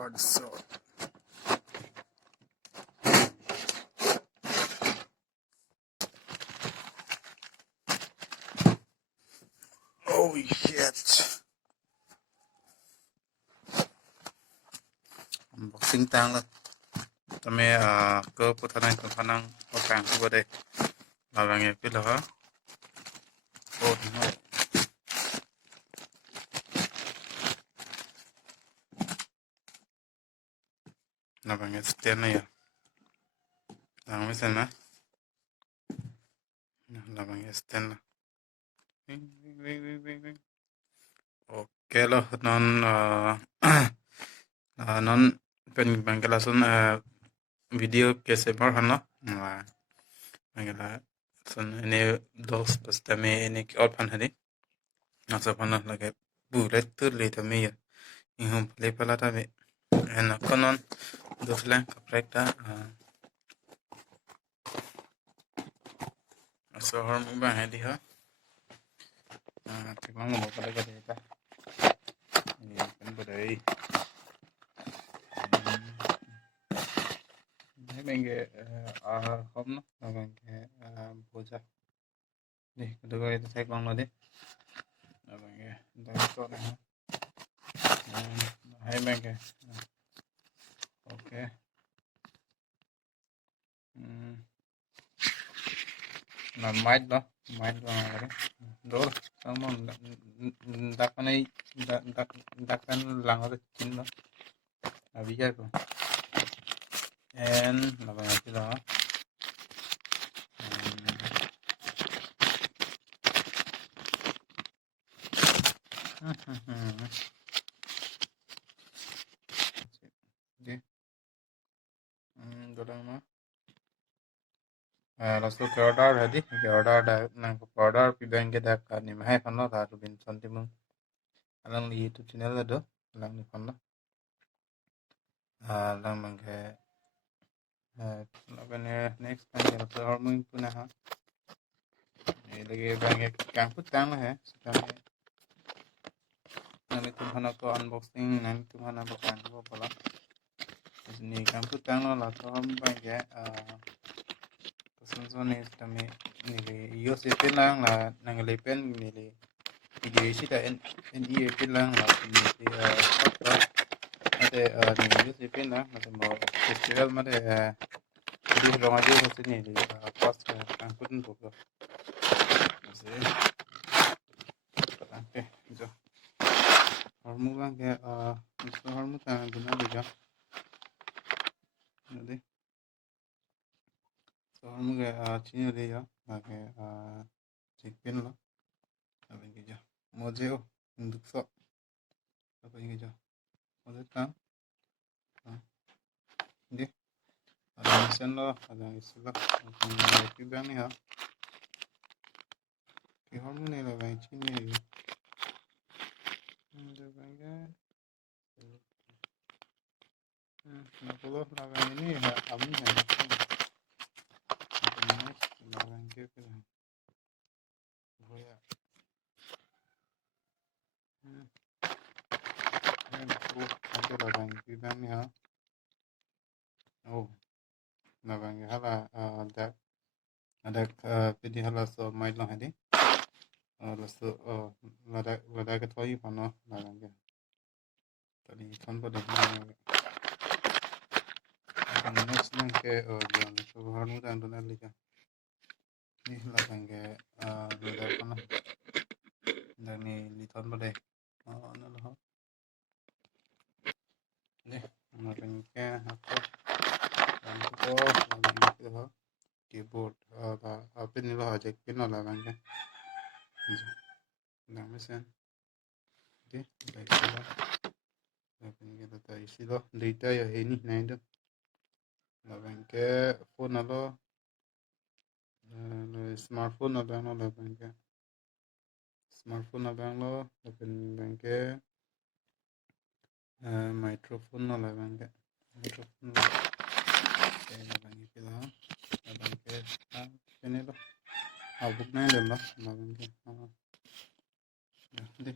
record so. Oh shit. Unboxing tang lah. Tame ke putaran kepanang orang tu boleh. Lalangnya pilih ha. Oh no. Lalangnya stand ya. Lalangnya sana. Lalangnya stand lah. Oke loh non non pen bangkalasun video kesemar hano. Bangkala sun ini dos pastame ini orpan hari. Nasa panah lagi bulat tu leta meya. Ingum lepala tabe. Enak konon dos lang kaprekta. So hormon bang hadi ha. Tikman mo pala ka dito. Ini kan budai. Ini bangke hom no, bangke boja. Nih, kedua itu saya bang lagi. Bangke dari tu nih. Hai bangke. Oke. Nah, mic lah lagi. Dor, sama dakan lang ada cin lah. Abijak lah. And apa lagi lah? Okay. Dorang mah. Lalu ke order hadi, ke order dah, nang order pi bank ke dah kan ni mahal kan lah, tahu bin santi mung. Alang di YouTube channel ada, alang ni kan lah. Alang bangke. Apa ni next bank ke lalu hormon pun ha. Ini lagi bank ke kampus tang lah ya. Sekarang nanti tumhana ko unboxing, nanti tumhana bukan ko pula. Ini kampus tang lah, lalu hormon bank ke. Sunsun is kami nili iyo sepin lang la nangalipen nili video isi ta NE sepin lang la nili ate nili sepin lang ate mau festival mate jadi long aja kasi nili pas angkutun buka kasi oke jo hormu bang kayak hormu tangan guna juga nanti hormu kayak Cina deh ya kayak chicken lah apa ini aja mojeo untuk sok apa ini aja mojeo tang ini ada mesin lo ada istilah itu bang nih ya ki hormu nih lah bang Cina ini ada bang ya nah kalau lah bang ini ya kamu ya lah bang ke oh ya nanti lah bang ki bang nih ya oh lah bang ya hala ada jadi hala so main lah ini lalu lada ketoi mana lah bang ya tadi kan pada next bang ke jangan so hormu dan donar lihat ini lah bang ke lada mana dan ini lihat pada nah nih bang ke apa bang itu bang itu keyboard apa nih lah aja pin lah bang ke nah mesin deh baik lah apa ini kita tahu isi loh data ya ini nah itu lah bang ke phone lo smartphone lo bang lo bang ke smartphone lo bang lo apa bang ke microphone lo bang ke microphone lo kayak bang itu lah bang ke ini lo abuk nih lo bang ke deh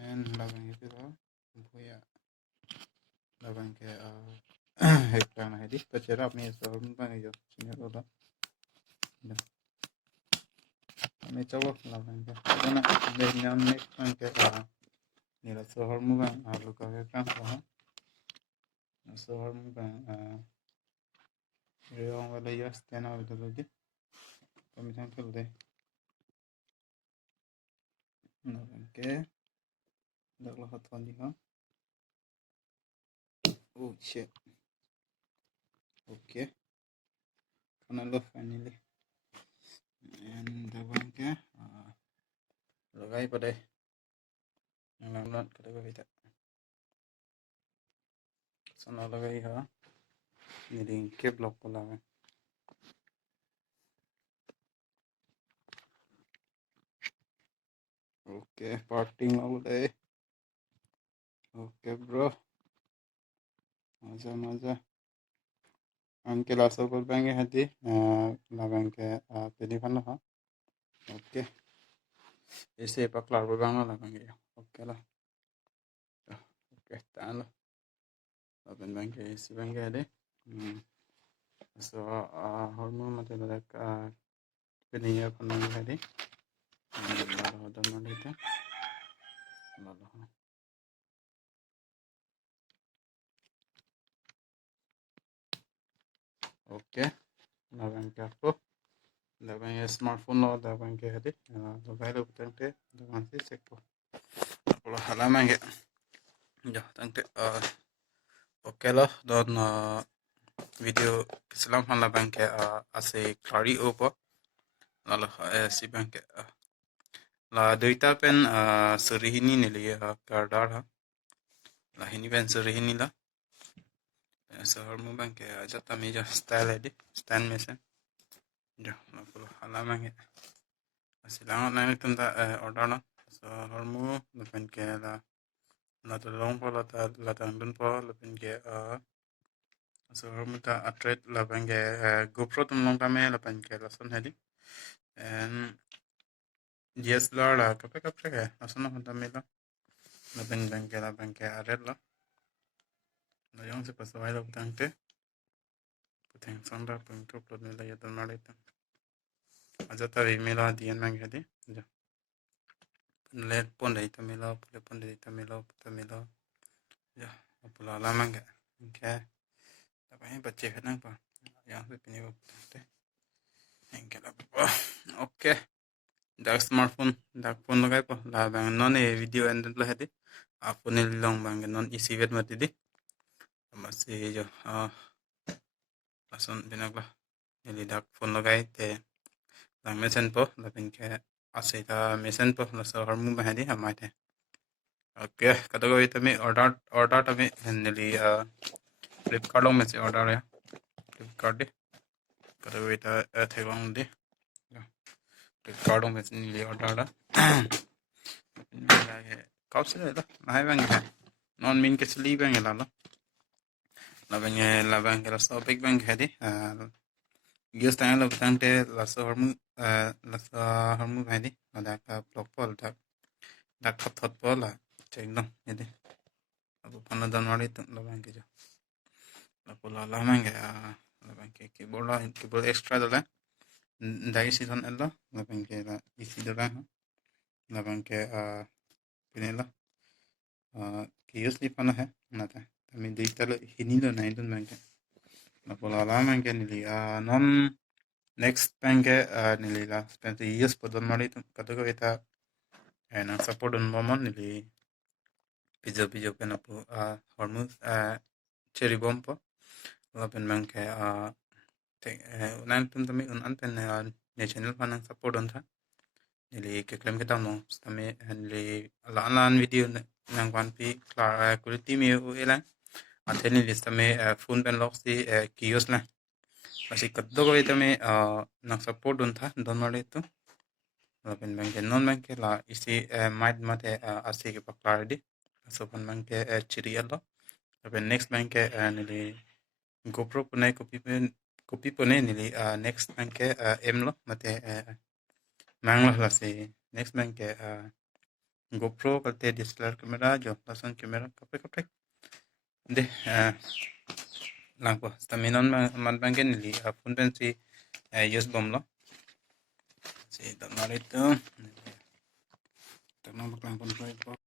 and lah bang itu lo ya laban ke hektar hedi pachera me so bang yo sini lo da me chawo laban ke dona de nyam me bang ke ni la so hormu bang lo ka ke kan so hormu bang yo wala yas tena wala lagi kami tangkal de laban ke dak lo hat wali ha oh shit okay kana lo finally and laban ke lagay pa de ang not kada ko kita sana lagay ha niling ke block ko lang okay parting all day okay bro maza maza anche la so col bang hati la bang ke pedi fan ha okay ese pa klar ko bang la bang ya okay la okay tan la bang ke isi bang ke de so hormone mate la ka pedi ya fan bang ke de la da ma de ta la okay la bang ke ko la bang smartphone lo da bang ke hati lo vai lo tante da bang se sekko lo halaman ke ya tante okay lah don video Islam han la banke ase clari opo la si banke la doita pen serihini nili kardar ha la hini pen serihini la so harmu banke jata meja style edi stand mesen ja la pula halaman ke asilangot na tunda order na so harmu la banke la tolong po la tandun po la banke so harmu ta atret la banke GoPro tum long tame la banke la son hedi and yes la kape kape asana honda mela la banke arella la yang se pasó ahí lo tante puteng sonda punto upload mela ya dan malita ajata vi mela dian mangadi ja le ponde ita mela pule ponde ita mela puta mela ya apula la manga okay apa yang baca kadang pa yang se pini tante engke la okay dak smartphone dak phone lagai pa la bang non e video and la hedi phone long bang non isi vet matidi masih jo lason binagla ili dak phone lagai te lang mesen po lapin ke asita mesen po la so harmu bahadi hamate okay kado ko itami order tami nili Flipkart long mesi order ya Flipkart di kado ko ita thegong di Flipkart long mesi nili order da kau sila ito mahay bang non min ke sili bang ila lo la bang la so big bang hadi Gios tanga lo tante la so harmu bhadi ada ka blog pol dak thot pol la check dong jadi abu pana dan wali tu lo bang ke jo la pola la mang la bang ke keyboard extra dala dai si son elo la bang ke la isi dala la bang ke pinela que yo sleep pana hai nata también digital hinilo na idun bang ke la pola la mang ke nili non next bank nili la spent years podon mali kato ko ita na support on momon nili pijo pena po hormuz cherry bomb po la pen bank unan tum tami unan pen ne channel panang support on tha nili ke claim kita no tami nili lan video nang wan pi klar quality mi u elan atheni list tami phone pen lock si kios la masih kaddo ko itami nang support on tha don mali tu la pen bank non bank la isi might mate asi ke paklar di so pen bank chiri allo la pen next bank nili GoPro pune copy pune nili next bank m lo mate mang lo la si next bank GoPro kalte DSLR camera jo lasan camera kape de lang po staminon man bangken li pun pen si yes bom lo si tak narito tak nang baklang pun po